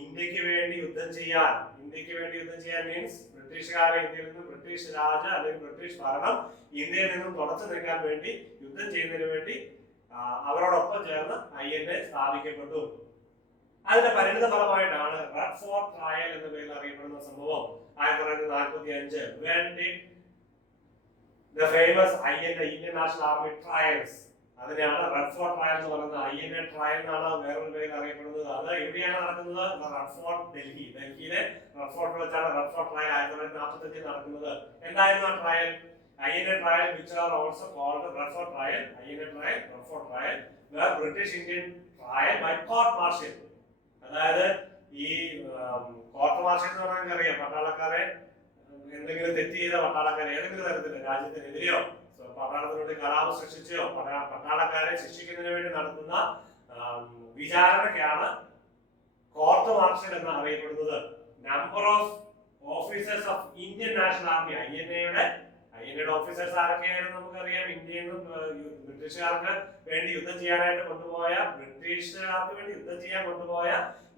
ഇന്ത്യക്ക് വേണ്ടി യുദ്ധം ചെയ്യാൻ മീൻസ് ബ്രിട്ടീഷുകാരെ ഇന്ത്യയിൽ നിന്നും ബ്രിട്ടീഷ് രാജ അല്ലെങ്കിൽ ബ്രിട്ടീഷ് ഭരണം ഇന്ത്യയിൽ നിന്നും തുടച്ചു നീക്കാൻ വേണ്ടി യുദ്ധം ചെയ്യുന്നതിന് വേണ്ടി അവരോടൊപ്പം ചേർന്ന് INA സ്ഥാപിക്കപ്പെട്ടു. അതിന്റെ പരിണിത ഫലമായിട്ടാണ് റെഡ് ഫോർട്ട് ട്രയൽ എന്ന പേരിൽ അറിയപ്പെടുന്ന സംഭവം 1945 when did the famous INA Indian National Army trials അതിനെയാണ് റെഡ് ഫോർട്ട് ട്രയൽ എന്ന് പറയുന്നത്. INA ട്രയൽ എന്നാണ് വേറൊരു പേരിൽ അറിയപ്പെടുന്നത്. അത് എവിടെയാണ് നടക്കുന്നത്? റെഡ് ഫോർട്ട് ഡൽഹിയിലെ റെഡ് ഫോർട്ടിൽ വെച്ചാണ് റെഡ് ഫോർട്ട് ട്രയൽ 1945 നടക്കുന്നത്. എന്തായിരുന്നു ആ trial? INA trial, which are also called the Red Fort trial, INA trial, Red Fort trial, were British Indian trial by court martial. അതായത് ഈ കോർട്ട് മാർഷ്യൽ എന്ന് പറഞ്ഞാൽ അറിയാം, പട്ടാളക്കാരെ എന്തെങ്കിലും തെറ്റ് ചെയ്ത പട്ടാളക്കാരെ ഏതെങ്കിലും തരത്തില് രാജ്യത്തിനെതിരെയോ പട്ടാളത്തിന് വേണ്ടി കലാപം സൃഷ്ടിച്ചോ പട്ടാളക്കാരെ ശിക്ഷിക്കുന്നതിന് വേണ്ടി നടത്തുന്ന വിചാരണയ്ക്കാണ് കോർട്ട് മാർഷ്യൽ എന്ന് അറിയപ്പെടുന്നത്. Number of officers of Indian national army INAയുടെ ഓഫീസേഴ്സ് ആരൊക്കെയായിരുന്നു നമുക്കറിയാം. ഇന്ത്യയിൽ നിന്ന് ബ്രിട്ടീഷുകാർക്ക് വേണ്ടി യുദ്ധം ചെയ്യാനായിട്ട് കൊണ്ടുപോയ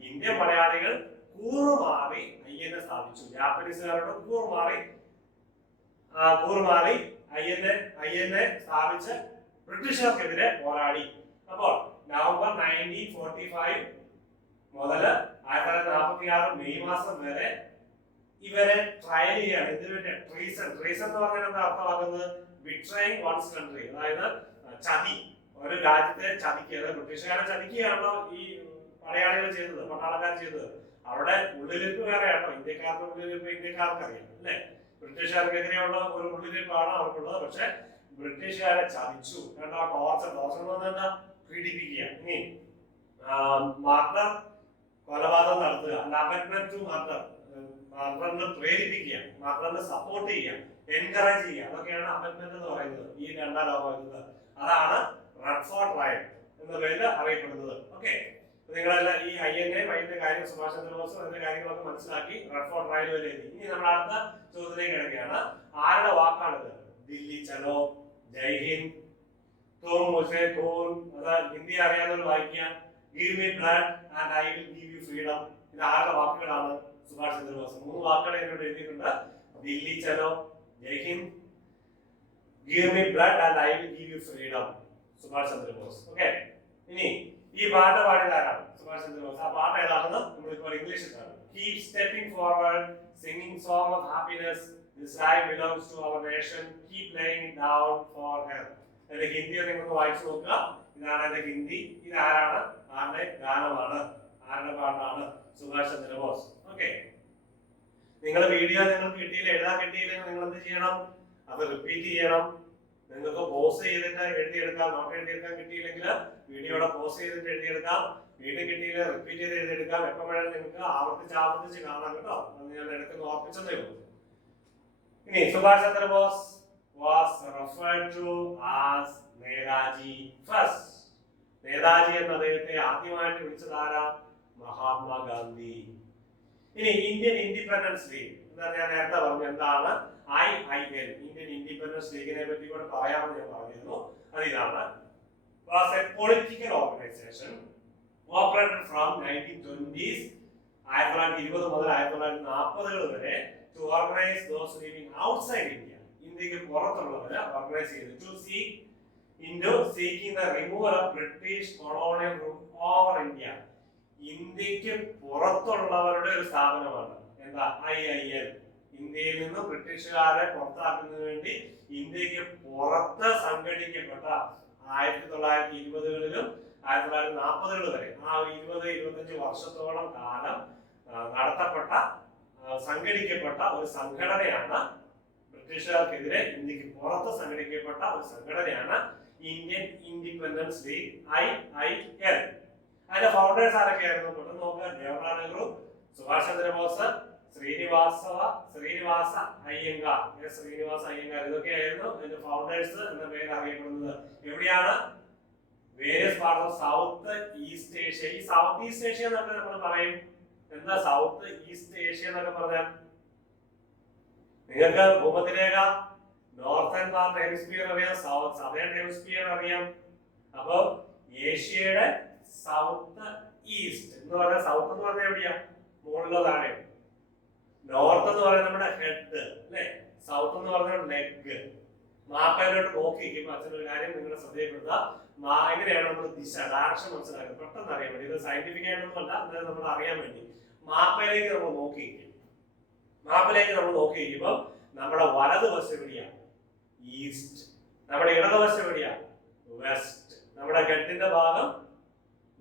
ഇന്ത്യൻ പടയാളികൾ കൂറുമാറി INA സ്ഥാപിച്ചു. ജാപ്പനീസുകാരോട് കൂറുമാറി INA സ്ഥാപിച്ച് ബ്രിട്ടീഷുകാർക്കെതിരെ പോരാടി. അപ്പോൾ നവംബർ 1945 മുതൽ 1946 മെയ് മാസം വരെ ഇവരെ ട്രയൽ ചെയ്യാണ്. ഇതിനുവേണ്ടി ട്രീസൺ എന്ന് പറഞ്ഞാൽ എന്താ അർത്ഥമാക്കുന്നത്? ബിട്രേയിങ് വൺസ് കൺട്രി, അതായത് ചതി, ഒരു രാജ്യത്തെ ചതിക്കുക. ബ്രിട്ടീഷുകാരെ ചതിക്കുകയാണോ ഈ പടയാളികൾ ചെയ്തത്, പട്ടാളക്കാർ ചെയ്തത്? അവിടെ ഉള്ളിലിരിപ്പ് വേറെ ആട്ടോ. ഇന്ത്യക്കാരുടെ ഉള്ളിലിരിപ്പ് ഇന്ത്യക്കാർക്ക് അറിയാം അല്ലെ. ബ്രിട്ടീഷുകാർക്കെതിരെയുള്ള ഒരു ഉള്ളിലിരിപ്പാണ് അവർക്കുള്ളത്. പക്ഷെ ബ്രിട്ടീഷുകാരെ ചതിച്ചു. ടോർച്ചർ എന്ന് പറഞ്ഞാൽ എന്താ? പീഡിപ്പിക്കുക. ഇനി മർഡർ, കൊലപാതകം നടത്തുക, അമെൻഡ്മെന്റ് ടു മർഡറിന് പ്രേരിപ്പിക്കുക, മർഡറിന് സപ്പോർട്ട് ചെയ്യുക, എൻകറേജ് ചെയ്യുക, അതൊക്കെയാണ് അമെൻഡ്മെന്റ് എന്ന് പറയുന്നത് ഈ രണ്ടാം ലോകയുദ്ധത്തിൽ. അതാണ് റെഡ് ഫോർട്ട് ട്രയൽ എന്ന പേരിൽ അറിയപ്പെടുന്നത്. ഓക്കെ, നിങ്ങളെല്ലാം ഈ INA അതിന്റെ കാര്യം സുഭാഷ് ചന്ദ്രബോസ് അതിന്റെ കാര്യങ്ങളൊക്കെ മനസ്സിലാക്കി റെഡ് ഫോർട്ട് ട്രയൽ വരെ എത്തി. ഇനി നമ്മൾ അടുത്ത ചോദ്യത്തിലേക്ക് കിടക്കുകയാണ്. ആരുടെ വാക്കാണിത്? ദില്ലി ചലോ, ജയ് ഹിന്ദ്, തും മുസേ ഖൂൻ, അതായത് ഹിന്ദി അറിയാവുന്നവർ വായിക്കുക. Give me blood and I will give you freedom. ഇത് ആരുടെ വാക്കുകളാണ്? സുഭാഷ് ചന്ദ്രബോസ്. 3 വാക്കുകൾ എന്നോട് എഴുതിയിട്ടുണ്ട്. ദില്ലി ചലോ, Jai Hind, give me blood and I will give you freedom, Subhash Chandrabose. Okay, ഇനി ഈ പാട്ട് പാടിയത് ആരാണ്? സുഭാഷ് ചന്ദ്രബോസ്. ആ പാട്ട് ഏതാണെന്ന് നമ്മളിപ്പോൾ ഇംഗ്ലീഷിൽ കാണും. Keep stepping forward, singing song of happiness. This life belongs to our nation. Keep laying it down for her. അതിന്റെ ഹിന്ദി നിങ്ങൾക്ക് വായിച്ചു നോക്കുക. ഇതാണ് എന്റെ ഹിന്ദി. ഇത് ആരാണ്? ആരുടെ ഗാനമാണ്? ആരുടെ പാട്ടാണ്? സുഭാഷ് ചന്ദ്രബോസ്. ഓക്കെ, നിങ്ങൾ വീഡിയോ നിങ്ങൾക്ക് കിട്ടിയില്ല, എഴുതാൻ കിട്ടിയില്ലെങ്കിൽ നിങ്ങൾ എന്ത് ചെയ്യണം? അത് റിപ്പീറ്റ് ചെയ്യണം. നിങ്ങൾക്ക് പോസ് ചെയ്തിട്ട് എഴുതിയെടുക്കാം. നോട്ട് എഴുതിയെടുക്കാൻ കിട്ടിയില്ലെങ്കിൽ വീഡിയോയുടെ പോസ് ചെയ്തിട്ട് എഴുതിയെടുക്കാം. വീണ്ടും കിട്ടിയില്ല റിപ്പീറ്റ് ചെയ്ത് എഴുതിയെടുക്കാം. എപ്പോൾ വേണമെങ്കിലും നിങ്ങൾക്ക് ആവർത്തിച്ച് കാണാം കേട്ടോ. അത് ഞാൻ ഇടയ്ക്ക് ഓർപ്പിച്ചതേ ഉള്ളൂ. ഇനി Subhash Chandrabose was referred to as Netaji first. Netaji എന്ന അദ്ദേഹത്തെ ആദ്യമായിട്ട് വിളിച്ചത് ആരാ? മഹാത്മാഗാന്ധി. ഇനി ഇന്ത്യൻ ഇൻഡിപെൻഡൻസ് ലീഗ് എന്താ ഞാൻ നേരത്തെ പറഞ്ഞു. എന്താണ് IIL? ഇന്ത്യൻ ഇൻഡിപെൻഡൻസ് ലീഗിനെ പറ്റി കൂടെ പറയാമെന്ന് ഞാൻ പറഞ്ഞിരുന്നു. അത് ഇതാണ്. was a political organization operated from 1920s 1920 മുതൽ 1940 വരെ to organize those living outside India. ഇന്ത്യക്ക് പുറത്തുള്ളവരെ ഓർഗനൈസ് ചെയ്തു. to seek into seeking the removal of British colonial rule over India. ഇന്ത്യക്ക് പുറത്തുള്ളവരുടെ ഒരു സ്ഥാപനമാണ് എന്താ? IIL. ഇന്ത്യയിൽ നിന്ന് ബ്രിട്ടീഷുകാരെ പുറത്താക്കുന്നതിന് വേണ്ടി ഇന്ത്യക്ക് പുറത്ത് സംഘടിക്കപ്പെട്ട 1920കളിലും 1940 വരെ ആ 20-25 വർഷത്തോളം കാലം നടത്തപ്പെട്ട സംഘടിക്കപ്പെട്ട ഒരു സംഘടനയാണ്. ബ്രിട്ടീഷുകാർക്കെതിരെ ഇന്ത്യക്ക് പുറത്ത് സംഘടിക്കപ്പെട്ട ഒരു സംഘടനയാണ് ഇന്ത്യൻ ഇൻഡിപെൻഡൻസ് ലീഗ് IIL. അതിന്റെ ഫൗണ്ടേഴ്സ് ആരൊക്കെയായിരുന്നു? പെട്ടെന്ന് നോക്കുക. ജവഹർലാൽ നെഹ്റു, സുഭാഷ് ചന്ദ്രബോസ്, ശ്രീനിവാസ അയ്യങ്കാർ. ഇതൊക്കെയായിരുന്നു അതിന്റെ ഫൗണ്ടേഴ്സ് എന്ന പേര് അറിയപ്പെടുന്നത്. എവിടെയാണ്? Various parts of south east Asia. ഈ സൗത്ത് ഈസ്റ്റ് ഏഷ്യ എന്നൊക്കെ നമ്മൾ പറയും. എന്താ സൗത്ത് ഈസ്റ്റ് ഏഷ്യ എന്നൊക്കെ പറഞ്ഞാൽ? നിങ്ങൾക്ക് ഭൂമധ്യരേഖ നോർത്തേൺ പാർട്ട് ഹെമിസ്ഫിയർ അറിയാം, സദേൺ ഹെമിസ്ഫിയർ അറിയാം. അപ്പൊ ഏഷ്യയുടെ സൗത്ത് ഈസ്റ്റ് എന്ന് പറഞ്ഞാൽ, സൗത്ത് എന്ന് പറഞ്ഞാൽ എവിടെയാ? മുകളിലോ താഴെയോ? നോർത്ത് എന്ന് പറയുന്നത് നമ്മുടെ ഹെഡ് അല്ലെ, സൗത്ത് എന്ന് പറഞ്ഞാൽ ലെഗ്. മാപ്പയിലോട്ട് നോക്കിയിരിക്കുമ്പോൾ അച്ഛനൊരു കാര്യം നിങ്ങളുടെ ശ്രദ്ധയിൽപ്പെടുക, എങ്ങനെയാണ് നമ്മൾ ദിശ, ഡയറക്ഷൻ മനസ്സിലാക്കുന്നത് പെട്ടെന്ന് അറിയാൻ വേണ്ടി. ഇത് സയന്റിഫിക് ആയിട്ടൊന്നുമല്ല, എന്നാലും നമ്മൾ അറിയാൻ വേണ്ടി മാപ്പയിലേക്ക് നമ്മൾ നോക്കിയിരിക്കും. മാപ്പിലേക്ക് നമ്മൾ നോക്കിയിരിക്കുമ്പോൾ നമ്മുടെ വലതുവശം എവിടെയാണ്? ഈസ്റ്റ്. നമ്മുടെ ഇടതുവശം എവിടെയാണ്? വെസ്റ്റ്. നമ്മുടെ ഹെഡിന്റെ ഭാഗം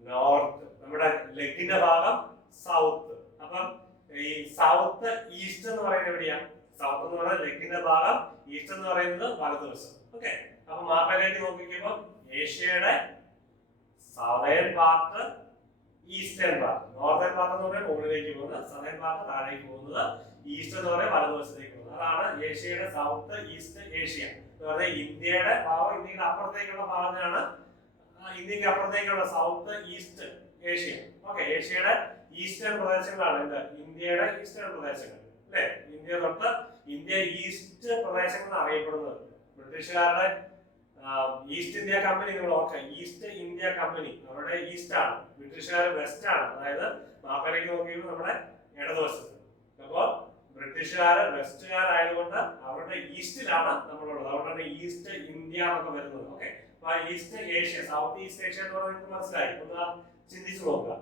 നോർത്ത്, നമ്മുടെ ലെഗിന്റെ ഭാഗം സൗത്ത്. അപ്പം ഈ സൗത്ത് ഈസ്റ്റ് എന്ന് പറയുന്നത് എവിടെയാണ്? സൗത്ത് എന്ന് പറയുന്നത് ലെഗിന്റെ ഭാഗം, ഈസ്റ്റ് എന്ന് പറയുന്നത് വലതുവശം. ഓക്കെ, അപ്പൊ മാപ്പിലേക്ക് നോക്കിക്കുമ്പോൾ ഏഷ്യയുടെ southern part, eastern part. Northern part എന്ന് പറയുന്നത് മുകളിലേക്ക് പോകുന്നത്, സദേൺ പാർട്ട് താഴേക്ക് പോകുന്നത്, ഈസ്റ്റ് എന്ന് പറയുന്നത് വലതുവശത്തേക്ക് പോകുന്നത്. അതാണ് ഏഷ്യയുടെ സൗത്ത് ഈസ്റ്റ് ഏഷ്യ എന്ന് പറഞ്ഞാൽ ഇന്ത്യയുടെ ഭാഗം. ഇന്ത്യയുടെ അപ്പുറത്തേക്കുള്ള ഭാഗത്തിനാണ്, ഇന്ത്യക്ക് അപ്പുറത്തേക്കുള്ള സൗത്ത് ഈസ്റ്റ് ഏഷ്യ. ഓക്കെ, ഏഷ്യയുടെ ഈസ്റ്റേൺ പ്രദേശങ്ങളാണ് എന്ത്? ഇന്ത്യയുടെ ഈസ്റ്റേൺ പ്രദേശങ്ങൾ അല്ലെ. ഇന്ത്യ തൊട്ട് ഇന്ത്യ ഈസ്റ്റ് പ്രദേശങ്ങൾ അറിയപ്പെടുന്നത്. ബ്രിട്ടീഷുകാരുടെ ഈസ്റ്റ് ഇന്ത്യ കമ്പനി, നിങ്ങൾ ഓക്കെ, ഈസ്റ്റ് ഇന്ത്യ കമ്പനി അവരുടെ ഈസ്റ്റ് ആണ്, ബ്രിട്ടീഷുകാർ വെസ്റ്റ് ആണ്. അതായത് മാപ്പിലേക്ക് നോക്കിയപ്പോൾ നമ്മുടെ ഇടതുവശത്ത്. അപ്പോൾ ബ്രിട്ടീഷുകാർ വെസ്റ്റുകാരായതുകൊണ്ട് അവരുടെ ഈസ്റ്റിലാണ് നമ്മളുള്ളത്. അതുകൊണ്ടാണ് ഈസ്റ്റ് ഇന്ത്യ എന്നൊക്കെ വരുന്നത്. ഓക്കെ, അപ്പൊ east Asia, south east Asia എന്ന് പറയുന്നത് മനസ്സിലായി. ഒന്ന് ചിന്തിച്ചു നോക്കുക.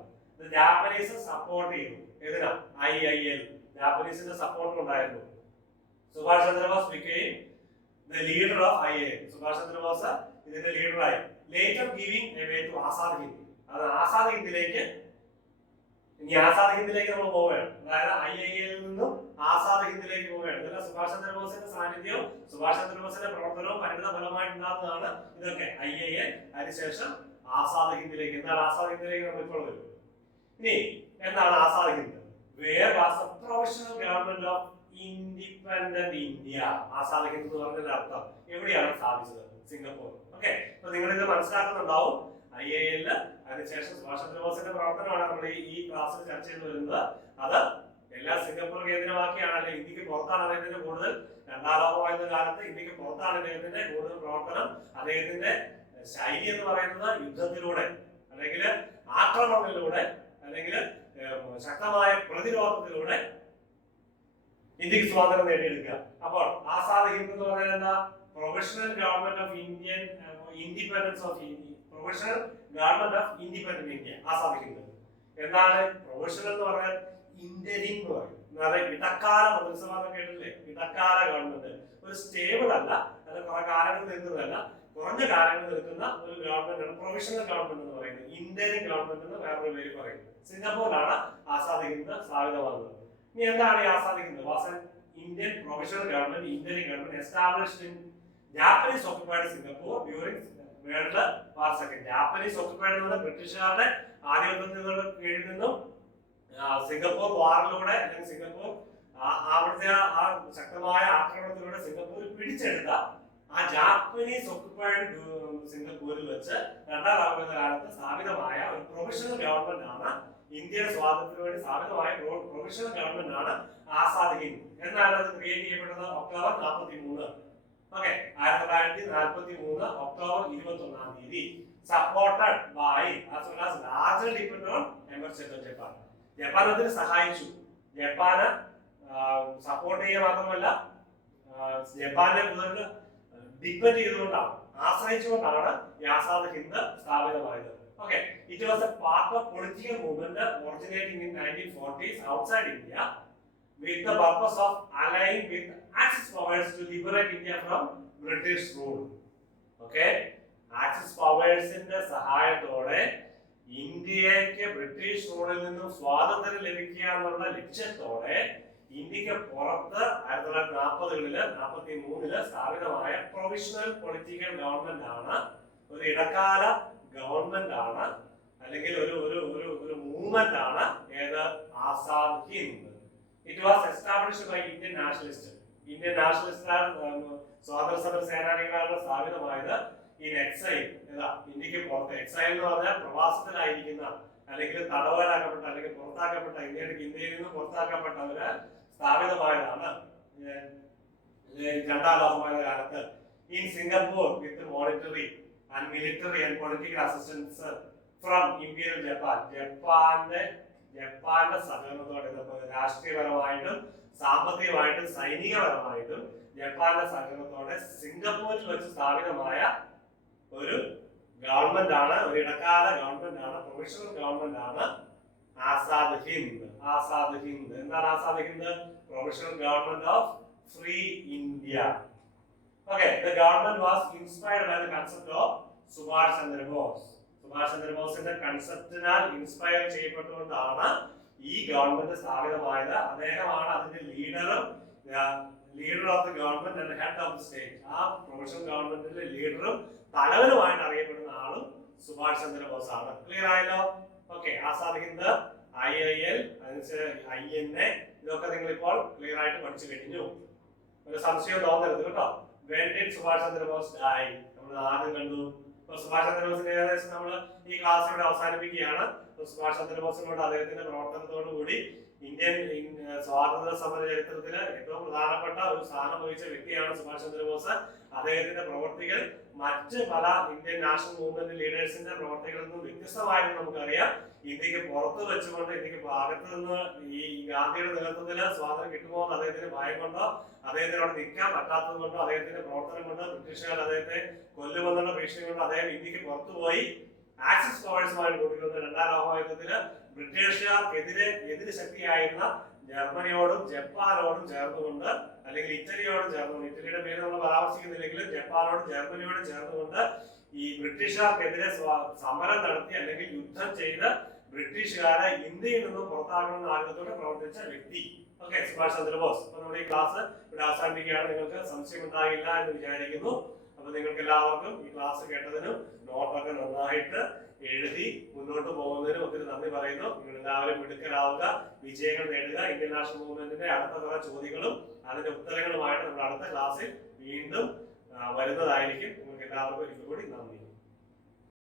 ജാപ്പനീസ് സപ്പോർട്ട് ചെയ്തു ഏതിനാ? IIL. ജാപ്പനീസിന്റെ സപ്പോർട്ട് ഉണ്ടായിരുന്നു. Subhash Chandrabose became the leader of IIL. Subhash Chandrabose ഇതിന്റെ ലീഡറായി. Later giving a way to Azad Hind. അത് ആസാദ് ഹിന്ദിലേക്ക്, ഇനി ആസാദ് ഹിന്ദിലേക്ക് നമ്മൾ പോവുകയാണ്. അതായത് IIL നിന്നും ആസാദ് ഹിന്ദിലേക്ക് പോവുകയാണ്. ഇതെല്ലാം സുഭാഷ് ചന്ദ്രബോസിന്റെ സാന്നിധ്യവും സുഭാഷ് ചന്ദ്രബോസിന്റെ പ്രവർത്തനവും പരിണിത ഫലമായിട്ടുണ്ടാകുന്നതാണ് ഇതൊക്കെ. IIL അതിനുശേഷം ആസാദ് ഹിന്ദിലേക്ക്. എന്നാൽ ആസാദ് ഹിന്ദിലേക്ക് നമ്മൾ ഇപ്പോൾ വരും. ഇനി എന്താണ് Azad Hind? Where was the provisional government of independent India? Azad Hind എന്ന് പറഞ്ഞതിന്റെ അർത്ഥം എവിടെയാണ് സ്ഥാപിച്ചത്? സിംഗപ്പൂർ. ഓക്കെ, അപ്പൊ നിങ്ങൾ ഇത് മനസ്സിലാക്കുന്നുണ്ടാവും. IIL അതിനുശേഷം സുഭാഷ് ചന്ദ്രബോസിന്റെ പ്രവർത്തനമാണ് നമ്മൾ ഈ ക്ലാസ്സിൽ ചർച്ച ചെയ്ത് വരുന്നത്. അത് എല്ലാം സിംഗപ്പൂർ കേന്ദ്രമാക്കിയാണ്, അല്ലെങ്കിൽ ഇന്ത്യക്ക് പുറത്താണ് അദ്ദേഹത്തിന്റെ കൂടുതൽ. രണ്ടാം ലോകമഹായുദ്ധ കാലത്ത് ഇന്ത്യക്ക് പുറത്താണ് അദ്ദേഹത്തിന്റെ കൂടുതൽ പ്രവർത്തനം. അദ്ദേഹത്തിന്റെ ശൈലി എന്ന് പറയുന്നത് യുദ്ധത്തിലൂടെ, അല്ലെങ്കിൽ ആക്രമണങ്ങളിലൂടെ, അല്ലെങ്കിൽ ശക്തമായ പ്രതിരോധത്തിലൂടെ ഇന്ത്യക്ക് സ്വാതന്ത്ര്യം നേടിയെടുക്കുക. അപ്പോൾ ആസാദ് ഹിന്ദ് എന്ന് പറയുന്നത് എന്താ? Professional government of Indian independence of India, professional government of independent India. Azad Hind എന്താണ്? പ്രൊഫഷണൽ എന്ന് പറഞ്ഞാൽ ഇന്ത്യൻ എന്ന് പറയും. ഇടക്കാല മന്ത്രിസഭ കേട്ടില്ലേ? ഇടക്കാല ഗവൺമെന്റ്. ഒരു സ്റ്റേബിൾ അല്ല, അത് കുറെ കാലങ്ങൾ നിൽക്കുന്നതല്ല, കുറഞ്ഞ കാലങ്ങൾ നിൽക്കുന്ന ഒരു ഗവൺമെന്റ് ആണ് പ്രൊഫഷണൽ ഗവൺമെന്റ് എന്ന് പറയുന്നത്. ഇന്ത്യൻ ഗവൺമെന്റ് എന്ന് വേറൊരു പേര് പറയും. സിംഗപ്പൂരിലാണ് ആസാദ് ഹിന്ദ് സ്ഥാപിതമാകുന്നത്. ഇനി എന്താണ് ഈ Azad Hind? Was an Indian professional government, Indian government established in Japanese occupied Singapore during world war second. Japanese occupied എന്നത് ബ്രിട്ടീഷുകാരുടെ ആധിപത്യങ്ങളുടെ കീഴിൽ നിന്നും സിംഗപ്പൂർ വാറിലൂടെ, അല്ലെങ്കിൽ സിംഗപ്പൂർ അവിടുത്തെ ആ ശക്തമായ ആക്രമണത്തിലൂടെ സിംഗപ്പൂർ പിടിച്ചെടുത്ത ആ ജാപ്പനീസ് ഓക്യുപ്പൈഡ് സിംഗപ്പൂരിൽ വെച്ച് രണ്ടാം ലോകയുദ്ധ കാലത്ത് സ്ഥാപിതമായ ഒരു പ്രൊഫഷണൽ ഗവൺമെന്റ് ആണ്, ഇന്ത്യയുടെ സ്വാതന്ത്ര്യത്തിന് വേണ്ടി സ്ഥാപിതമായ പ്രൊഫഷണൽ ഗവൺമെന്റ് ആണ് ആസാദ് ഹിന്ദ്. എന്നാണ് അത് ക്രിയേറ്റ് ചെയ്യപ്പെട്ടത്? ഒക്ടോബർ 43. ഓക്കെ, 1943 ഒക്ടോബർ 21-ാം തീയതി. Supported by as well as largely depend on membership of Japan. Japan അതിന് സഹായിച്ചു. ജപ്പാന് സപ്പോർട്ട് ചെയ്യുക മാത്രമല്ല, ജപ്പാനെ കൂടുതൽ ഡിപെൻഡ് ചെയ്തുകൊണ്ടാണ്, ആശ്രയിച്ചുകൊണ്ടാണ് ഈ ആസാദ് ഹിന്ദ് സ്ഥാപിതമായത്. Okay, it was a part of political movement originating in 1940s outside India with the purpose of allying with Axis powers to liberate India from British rule. Okay, Axis powers ന്റെ സഹായത്തോടെ ഇന്ത്യക്ക് British റൂളിൽ നിന്നും സ്വാതന്ത്ര്യം ലഭിക്കുക എന്നുള്ള ലക്ഷ്യത്തോടെ ഇന്ത്യക്ക് പുറത്ത് 1940-കളില് 43-ല് സ്ഥാപിതമായ പ്രൊവിഷണൽ പൊളിറ്റിക്കൽ ഗവൺമെന്റ് ആണ്, ഒരു ഇടക്കാല ഗവൺമെന്റ് ആണ്, അല്ലെങ്കിൽ ഒരു മൂവ്മെന്റ് ആണ്. ഏത്? Azad Hind. It was established by Indian nationalist. Indian nationalist സ്വാതന്ത്ര്യ സമര സേനാനികളാണ് സ്ഥാപിതമായത്. ഇൻ എക്സൈൽ, ഇന്ത്യക്ക് പുറത്ത്. എക്സൈൽ എന്ന് പറഞ്ഞാൽ പ്രവാസത്തിലായിരിക്കുന്ന, അല്ലെങ്കിൽ തടവരാക്കപ്പെട്ട, അല്ലെങ്കിൽ പുറത്താക്കപ്പെട്ട, ഇന്ത്യയിൽ നിന്ന് പുറത്താക്കപ്പെട്ടവര് സ്ഥാപിതമായതാണ് രണ്ടാം ലോകമഹായുദ്ധകാലത്ത് in Singapore with monetary and military and political assistance from Imperial Japan. ജപ്പാന്റെ സഹകരണത്തോടെ രാഷ്ട്രീയപരമായിട്ടും സാമ്പത്തികമായിട്ടും സൈനികപരമായിട്ടും ജപ്പാന്റെ സഹകരണത്തോടെ സിംഗപ്പൂരിൽ വെച്ച് സ്ഥാപിതമായ ഒരു ഗവൺമെന്റ് ആണ്, ഒരു ഇടക്കാല ഗവൺമെന്റ് ആണ്, പ്രൊവിഷണൽ ഗവൺമെന്റ് ആണ് ആസാദ് ഹിന്ദ്. ആസാദ് ഹിന്ദ് എന്താണ് Azad Hind? Provisional government of free India. Okay, the government was inspired by the concept of Subhash Chandra Bose. Subhash ചന്ദ്രബോസിന്റെ കൺസെപ്റ്റിനാൽ ഇൻസ്പയർ ചെയ്യപ്പെട്ടുകൊണ്ടാണ് ഈ ഗവൺമെന്റ് സ്ഥാപിതമായത്. അദ്ദേഹമാണ് അതിന്റെ leader of the government and head of the state. ആ പ്രൊവിഷണൽ ഗവൺമെന്റിന്റെ ലീഡറും തലവനുമായിട്ട് അറിയപ്പെടുന്ന ആളും സുഭാഷ് ചന്ദ്രബോസ് ആണ്. ക്ലിയർ ആയല്ലോ? Okay, Azad Hind, IIL, INA, ഇതൊക്കെ നിങ്ങൾ ഇപ്പോൾ ക്ലിയർ ആയിട്ട് പഠിച്ചു കഴിഞ്ഞു. ഒരു സംശയം തോന്നരുത് കേട്ടോ. When did Subhash Chandra Bose die? നമ്മൾ ആദ്യം കണ്ടു. സുഭാഷ് ചന്ദ്രബോസിന്റെ ഏകദേശം നമ്മൾ ഈ ക്ലാസ് ഇവിടെ അവസാനിപ്പിക്കുകയാണ്. സുഭാഷ് ചന്ദ്രബോസിനോട് അദ്ദേഹത്തിന്റെ പ്രവർത്തനത്തോടു കൂടി ഇന്ത്യൻ സ്വാതന്ത്ര്യ സമര ചരിത്രത്തില് ഏറ്റവും പ്രധാനപ്പെട്ട ഒരു സ്ഥാനം വഹിച്ച വ്യക്തിയാണ് സുഭാഷ് ചന്ദ്രബോസ്. അദ്ദേഹത്തിന്റെ പ്രവർത്തികൾ മറ്റ് പല ഇന്ത്യൻ നാഷണൽ മൂവ്മെന്റ് ലീഡേഴ്സിന്റെ പ്രവർത്തികളിൽ നിന്നും വ്യത്യസ്തമായിരുന്നു. നമുക്കറിയാം, ഇന്ത്യക്ക് പുറത്ത് വെച്ചുകൊണ്ട് ഇന്ത്യക്ക് ഭാഗത്ത് നിന്ന് ഈ ഗാന്ധിയുടെ നേതൃത്വത്തിൽ സ്വാതന്ത്ര്യം കിട്ടുമോ എന്ന് അദ്ദേഹത്തിന് ഭയം കൊണ്ടോ അദ്ദേഹത്തിന് അവിടെ നിൽക്കാൻ പറ്റാത്തത് കൊണ്ടോ അദ്ദേഹത്തിന്റെ പ്രവർത്തനം കൊണ്ട് ബ്രിട്ടീഷുകാർ അദ്ദേഹത്തെ കൊല്ലുമെന്നുള്ള ഭീഷണി കൊണ്ട് അദ്ദേഹം ഇന്ത്യക്ക് പുറത്തുപോയി ആക്സിസ് പവേഴ്സുമായിട്ട് കൂട്ടിക്കൊണ്ട് രണ്ടാം ലോകയുദ്ധത്തില് ബ്രിട്ടീഷുകാർക്കെതിരെ എതിര് ശക്തിയായിരുന്ന ജർമ്മനിയോടും ജപ്പാനോടും ചേർന്നുകൊണ്ട്, അല്ലെങ്കിൽ ഇറ്റലിയോടും ചേർന്നുകൊണ്ട്, ഇറ്റലിയുടെ പേര് നമ്മൾ പരാമർശിക്കുന്നില്ലെങ്കിലും ജപ്പാനോടും ജർമ്മനിയോടും ചേർന്നുകൊണ്ട് ഈ ബ്രിട്ടീഷുകാർക്കെതിരെ സമരം നടത്തി അല്ലെങ്കിൽ യുദ്ധം ചെയ്ത് ബ്രിട്ടീഷുകാരെ ഇന്ത്യയിൽ നിന്നും പുറത്താക്കണമെന്ന ആഗ്രഹത്തോടെ പ്രവർത്തിച്ച വ്യക്തി. ഓക്കെ, സുഭാഷ് ചന്ദ്രബോസ്. അപ്പൊ നമ്മുടെ ഈ ക്ലാസ് ഇവിടെ അവസാനിപ്പിക്കുകയാണ്. നിങ്ങൾക്ക് സംശയം ഉണ്ടാകില്ല എന്ന് വിചാരിക്കുന്നു. അപ്പൊ നിങ്ങൾക്ക് എല്ലാവർക്കും ഈ ക്ലാസ് കേട്ടതിനും നോട്ടൊക്കെ നന്നായിട്ട് എഴുതി മുന്നോട്ട് പോകുന്നതിനും ഒത്തിരി നന്ദി പറയുന്നു. നിങ്ങൾ എല്ലാവരും മിടുക്കരാവുക, വിജയങ്ങൾ നേടുക. ഇന്ത്യൻ നാഷണൽ മൂവ്മെന്റിന്റെ അടുത്ത കുറെ ചോദ്യങ്ങളും അതിന്റെ ഉത്തരങ്ങളുമായിട്ട് നമ്മൾ അടുത്ത ക്ലാസ്സിൽ വീണ്ടും വരുന്നതായിരിക്കും. നിങ്ങൾക്ക് എല്ലാവർക്കും ഒരിക്കൽ കൂടി നന്ദി.